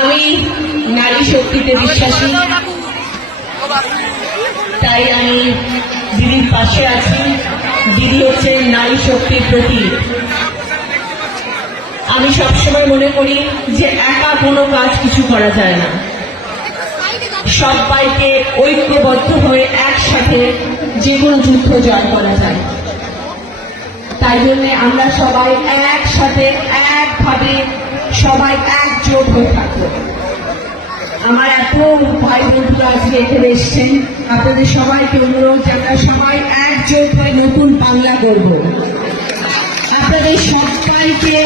আমি নারী শক্তিতে বিশ্বাসী। তাই আমি দিদির পাশে আছি। দিদি হচ্ছে নারী শক্তির প্রতীক। আমি সবসময় মনে করি যে একা কোনো কাজ কিছু করা যায় না। সবাইকে ঐক্যবদ্ধ হয়ে একসাথে যে কোনো যুদ্ধ জয় করা যায়। তাই জন্য আমরা সবাই একসাথে একভাবে সবাই একজোট হয়ে থাকব আমার এত ভাই বন্ধুরা আজকে এখানে এসছেন। আপনাদের সবাইকে অনুরোধ যে আমরা সবাই একজোট হয়ে নতুন বাংলা করব আপনাদের সবাইকে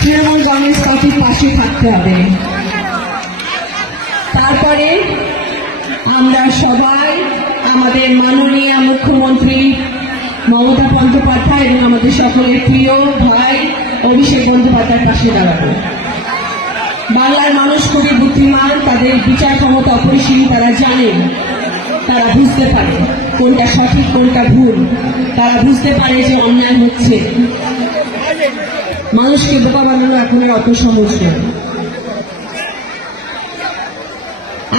তৃণমূল কংগ্রেস পার্টির পাশে থাকতে হবে। তারপরে আমরা সবাই আমাদের মাননীয় মুখ্যমন্ত্রী মমতা বন্দ্যোপাধ্যায় এবং আমাদের সকলের প্রিয় ভাই অভিষেক বন্দ্যোপাধ্যায়ের পাশে দাঁড়াবো। বাংলার মানুষ খুবই বুদ্ধিমান, তাদের বিচার ক্ষমতা অপরিসীম, তারা জানেন তারা বুঝতে পারে কোনটা সঠিক, কোনটা ভুল। তারা বুঝতে পারে যে অন্যায় হচ্ছে। মানুষকে বোকা বানানো এখন আর অত সহজ নয়।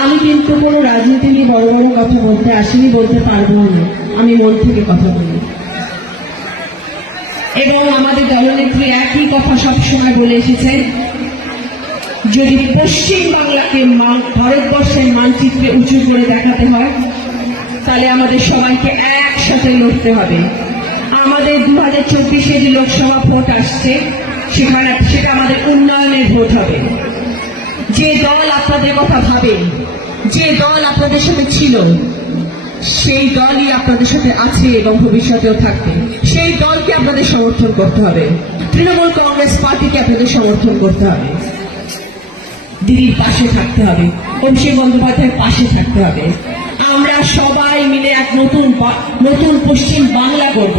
আমি কিন্তু কোনো রাজনীতি নিয়ে বড় বড় কথা বলতে আসিনি, বলতে পারব না। আমি মন থেকে কথা বলি। এবং আমাদের দলনেত্রী একই কথা সবসময় বলে এসেছেন যদি পশ্চিম বাংলাকে ভারতবর্ষের মানচিত্রে উঁচু করে দেখাতে হয়, তাহলে আমাদের সবাইকে একসাথে লড়তে হবে। আমাদের দু হাজার চব্বিশে যে লোকসভা ভোট আসছে, সেখানে সেটা আমাদের উন্নয়নের ভোট হবে। যে দল আপনাদের কথা ভাবে যে দল আপনাদের সাথে ছিল, সেই দলই আপনাদের সাথে আছে এবং ভবিষ্যতেও থাকবে। সেই দলকে আপনাদের সমর্থন করতে হবে। তৃণমূল কংগ্রেস পার্টিকে আপনাদের সমর্থন করতে হবে। দিদির পাশে থাকতে হবে। অভিষেক বন্দ্যোপাধ্যায়ের পাশে থাকতে হবে। আমরা সবাই মিলে এক নতুন নতুন পশ্চিম বাংলা করব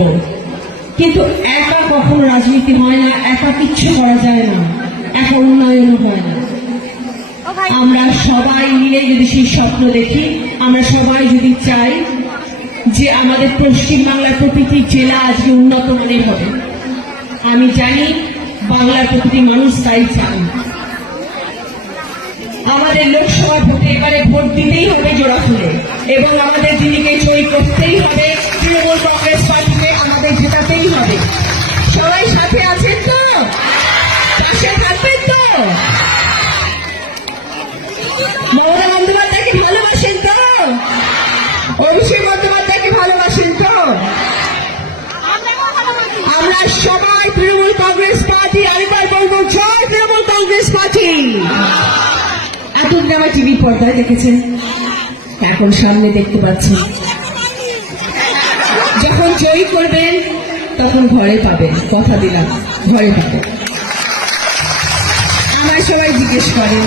কিন্তু একা কখনো রাজনীতি হয় না একা কিচ্ছু করা যায় না একা উন্নয়ন হয় না। আমরা সবাই মিলে যদি সেই স্বপ্ন দেখি আমরা সবাই যদি চাই যে আমাদের পশ্চিম বাংলার প্রতিটি জেলা আজকে উন্নত মানের হবে। আমি জানি বাংলার প্রতিটি মানুষ তাই চান আমাদের লোকসভা ভোটে এবারে ভোট দিতেই হবে জোড়া ফুলে এবং আমাদের দিদিকে জয়ী করতেই হবে, তৃণমূল কংগ্রেস পার্টিকে আমাদের জেতাতেই হবে। সবাই সাথে আছেন তো? পাশে থাকবেন তো? মমতা বন্দ্যোপাধ্যায়কে ভালোবাসেন তো? অভিষেক বন্দ্যোপাধ্যায়কে ভালোবাসেন তো? আমরা সবাই তৃণমূল কংগ্রেস পার্টি, আরেকবার বলব, জয় তৃণমূল কংগ্রেস পার্টি। এতদিন আমার টিভি পর্দায় দেখেছেন? এখন সামনে দেখতে পাচ্ছি যখন জয়ী করবেন, তখন ঘরে পাবেন। কথা দিলাম, ঘরে পাবেন। আমার সবাই জিজ্ঞেস করেন,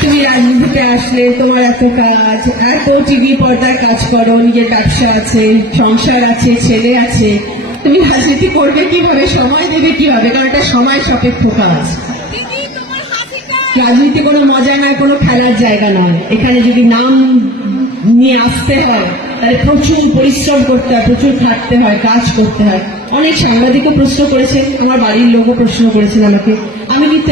তুমি রাজনীতিতে আসলে তোমার এত কাজ, এত টিভি পর্দায় কাজ করো, নিজের ব্যবসা আছে, সংসার আছে, ছেলে আছে, তুমি রাজনীতি করবে কীভাবে, সময় দেবে কীভাবে? কারণ এটা সময় সাপেক্ষ কাজ। রাজনীতি কোনো মজা নয়, কোনো খেলার জায়গা নয়। এখানে যদি নাম নিয়ে আসতে হয়, তাহলে প্রচুর পরিশ্রম করতে হয়, প্রচুর খাটতে হয়, কাজ করতে হয়। অনেক সাংবাদিকও প্রশ্ন করেছেন আমার বাড়ির লোকও প্রশ্ন করেছেন আমাকে। আমি কিন্তু